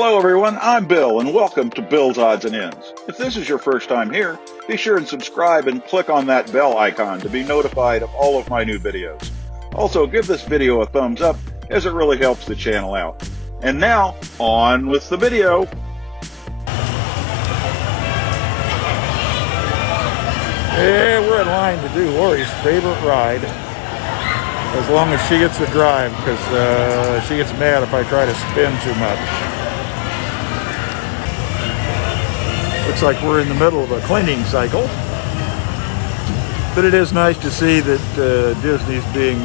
Hello everyone, I'm Bill and welcome to Bill's Odds and Ends. If this is your first time here, be sure and subscribe and click on that bell icon to be notified of all of my new videos. Also, give this video a thumbs up as it really helps the channel out. And now, on with the video. Yeah, we're in line to do Lori's favorite ride, as long as she gets to drive, because she gets mad if I try to spin too much. Looks like we're in the middle of a cleaning cycle, but it is nice to see that Disney's being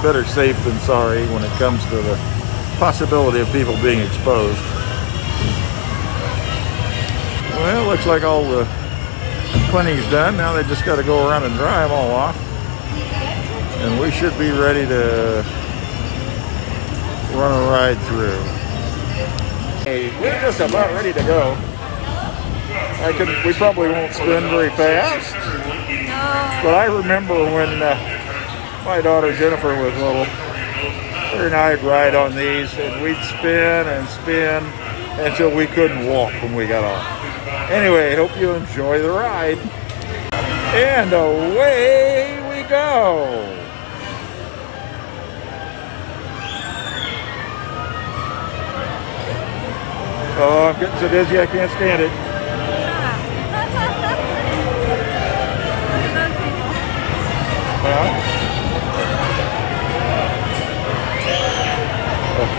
better safe than sorry when it comes to the possibility of people being exposed. Well, looks like all the cleaning's done. Now they just got to go around and dry them all off, and we should be ready to run a ride through. Hey, we're just about ready to go. We probably won't spin very fast, but I remember when my daughter Jennifer was little, her and I'd ride on these, and we'd spin and spin until we couldn't walk when we got off. Anyway, hope you enjoy the ride. And away we go. Oh, I'm getting so dizzy I can't stand it.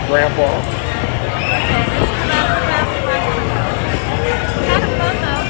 Grandpa. Kind of fun though.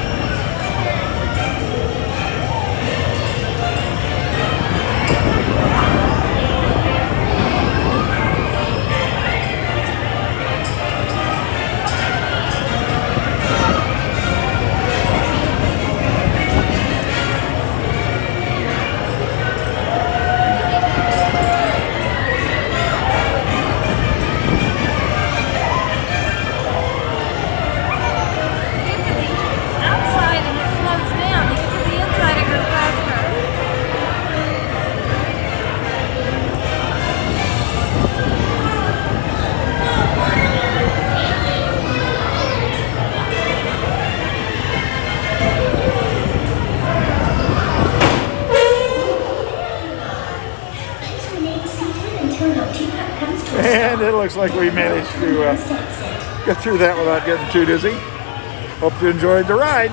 And it looks like we managed to get through that without getting too dizzy. Hope you enjoyed the ride.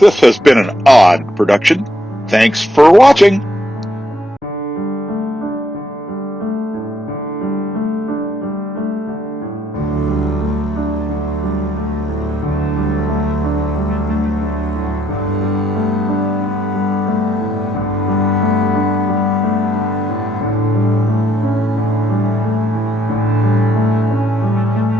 This has been an odd production. Thanks for watching.